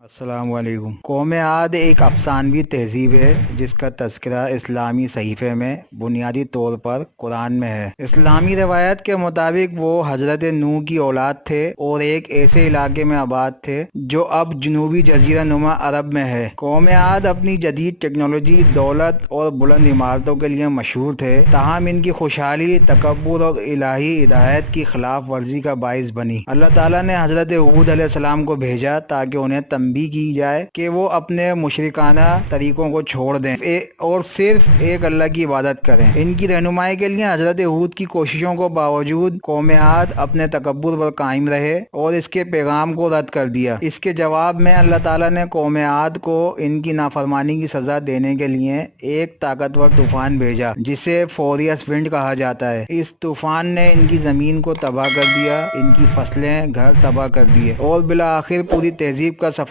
السلام علیکم۔ قوم عاد ایک افسانوی تہذیب ہے جس کا تذکرہ اسلامی صحیفے میں بنیادی طور پر قرآن میں ہے۔ اسلامی روایت کے مطابق وہ حضرت نوح کی اولاد تھے اور ایک ایسے علاقے میں آباد تھے جو اب جنوبی جزیرہ نما عرب میں ہے۔ قوم عاد اپنی جدید ٹیکنالوجی، دولت اور بلند عمارتوں کے لیے مشہور تھے، تاہم ان کی خوشحالی تکبر اور الہی ہدایت کی خلاف ورزی کا باعث بنی۔ اللہ تعالیٰ نے حضرت ہود علیہ السلام کو بھیجا تاکہ انہیں تنبیہ کی جائے کہ وہ اپنے مشرکانہ طریقوں کو چھوڑ دیں اور صرف ایک اللہ کی عبادت کریں۔ ان کی رہنمائی کے لیے حضرت ہود کی کوششوں کو باوجود قوم عاد اپنے تکبر پر قائم رہے اور اس کے پیغام کو رد کر دیا۔ اس کے جواب میں اللہ تعالیٰ نے قوم عاد کو ان کی نافرمانی کی سزا دینے کے لیے ایک طاقتور طوفان بھیجا جسے فوریس ونڈ کہا جاتا ہے۔ اس طوفان نے ان کی زمین کو تباہ کر دیا، ان کی فصلیں، گھر تباہ کر دیے اور بالآخر پوری تہذیب کا صفحہ